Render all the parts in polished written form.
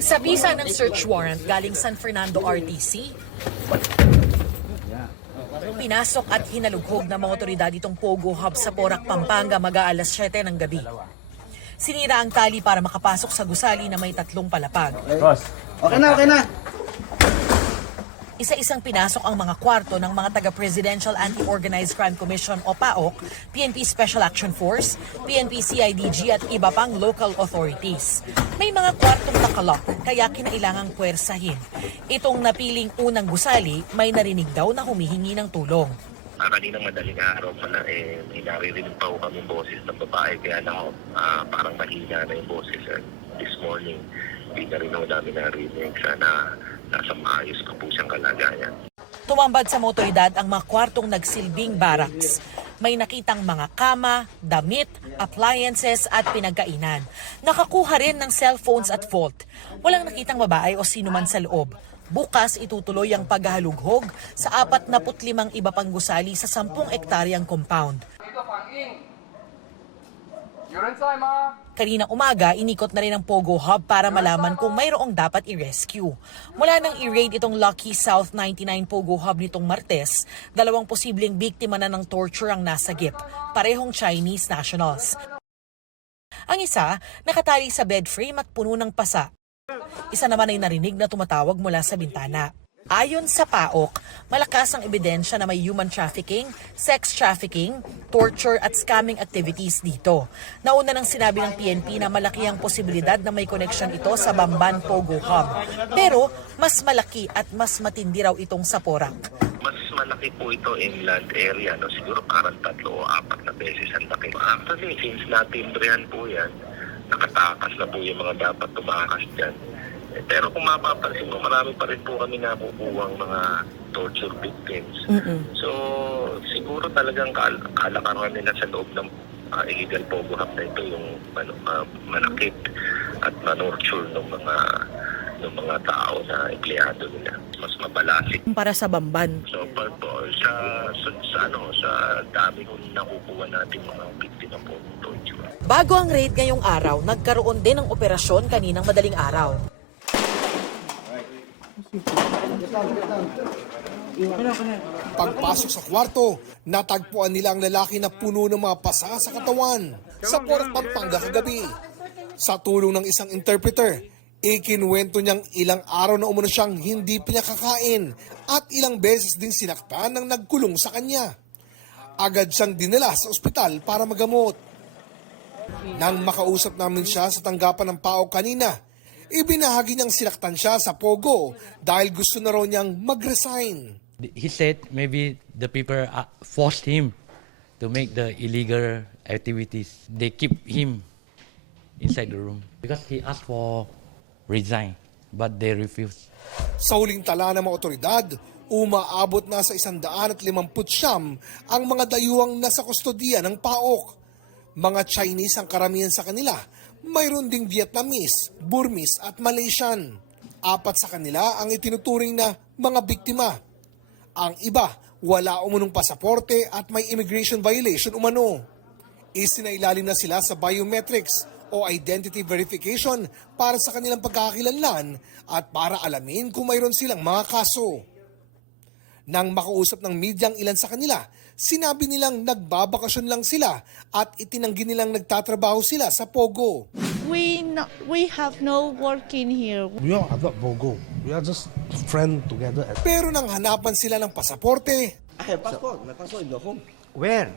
Sa bisa ng search warrant galing San Fernando RTC, pinasok at hinalughog ng mga otoridad itong Pogo Hub sa Porac, Pampanga mag-aalas 7 ng gabi. Sinira ang tali para makapasok sa gusali na may 3 palapag. Okay na. Isa-isang pinasok ang mga kwarto ng mga taga-Presidential Anti-Organized Crime Commission o PAOK, PNP Special Action Force, PNP CIDG at iba pang local authorities. May mga kwartong nakalok kaya kinailangang puwersahin. Itong napiling unang gusali, may narinig daw na humihingi ng tulong. Kaninang madaling araw pala may naririnig pa ho kami boses ng babae kaya lang parang mahina na yung boses. This morning, hindi na rin ho namin narinig. Sana nasa maayos ko po siyang kalagayan. Tumambad sa motoridad ang mga kwartong nagsilbing barracks. May nakitang mga kama, damit, appliances at pinagkainan. Nakakuha rin ng cellphones at vault. Walang nakitang babae o sino man sa loob. Bukas itutuloy ang paghahalughog sa 45 iba pang gusali sa 10 ektaryang compound. Kanina umaga, inikot na rin ang Pogo Hub para malaman kung mayroong dapat i-rescue. Mula nang i-raid itong Lucky South 99 Pogo Hub nitong Martes, 2 posibleng biktima na ng torture ang nasagip, parehong Chinese nationals. Ang isa, nakatali sa bed frame at puno ng pasa. Isa naman ay narinig na tumatawag mula sa bintana. Ayon sa PAOK, malakas ang ebidensya na may human trafficking, sex trafficking, torture at scamming activities dito. Nauna nang sinabi ng PNP na malaki ang posibilidad na may connection ito sa Bamban Pogo Hub. Pero mas malaki at mas matindi raw itong sa Porac. Mas malaki po ito inland area, no? Siguro parang 3 o 4 na beses ang laki. Actually, since natimbrihan po yan, nakatakas na po yung mga dapat tumakas dyan. Pero kung mapapansin mo, marami pa rin po kami nakukuhang mga torture victims. So, siguro talagang kalakaran nila sa loob ng illegal Pogo Hub na ito yung manakit at manorture ng mga tao na empleyado nila. Mas mabalasik. Para sa Bamban. So, sa dami kung nakukuha natin mga biktima po ng torture. Bago ang raid ngayong araw, nagkaroon din ng operasyon kaninang madaling araw. Pagpasok sa kwarto, natagpuan nila ang lalaki na puno ng mga pasa sa katawan sa Porac, Pampanga kagabi. Sa tulong ng isang interpreter, ikinuwento niyang ilang araw na umano siyang hindi pinakakain at ilang beses din sinaktan ng nagkulong sa kanya. Agad siyang dinala sa ospital para magamot. Nang makausap namin siya sa tanggapan ng PAOK kanina, ibinahagi niyang sinaktan siya sa Pogo dahil gusto na raw niyang mag-resign. He said maybe the people forced him to make the illegal activities. They keep him inside the room because he asked for resign, but they refused. Sa huling tala ng mga otoridad, umaabot na sa 159 ang mga dayuhang nasa kustodiya ng PAOK. Mga Chinese ang karamihan sa kanila. Mayroon ding Vietnamese, Burmese at Malaysian. 4 sa kanila ang itinuturing na mga biktima. Ang iba, wala umunong pasaporte at may immigration violation umano. Isinailalim na sila sa biometrics o identity verification para sa kanilang pagkakakilanlan at para alamin kung mayroon silang mga kaso. Nang makausap ng media ang ilan sa kanila, sinabi nilang nagbabakasyon lang sila at itinanggi nilang nagtatrabaho sila sa Pogo. We have no work in here. We are not Pogo. We are just friends together. Pero nang hanapan sila ng pasaporte, I have passport. My passport in the home. Where?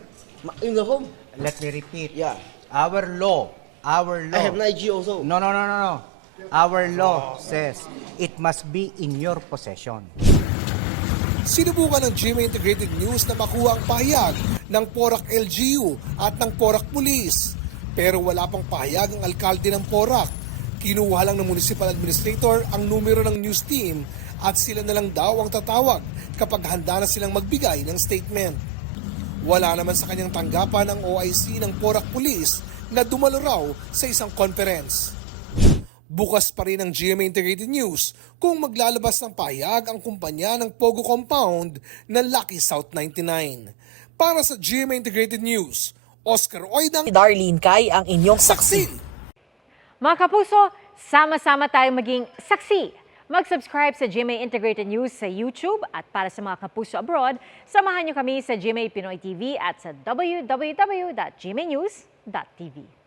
In the home? Let me repeat. Yeah. Our law. I have 9G also. No. Our law says it must be in your possession. sinubukan ng GMA Integrated News na makuha ang pahayag ng Porac LGU at ng Porac Police. Pero wala pang pahayag ang alkalde ng Porac. Kinuha lang ng municipal administrator ang numero ng news team at sila na lang daw ang tatawag kapag handa na silang magbigay ng statement. Wala naman sa kanyang tanggapan ang OIC ng Porac Police na dumalo raw sa isang conference. Bukas pa rin ang GMA Integrated News kung maglalabas ng pahayag ang kumpanya ng Pogo Compound na Lucky South 99. Para sa GMA Integrated News, Oscar Oidang, Darlene Kai ang inyong saksi. Mga kapuso, sama-sama tayong maging saksi. Mag-subscribe sa GMA Integrated News sa YouTube at para sa mga kapuso abroad, samahan niyo kami sa GMA Pinoy TV at sa www.gmanews.tv.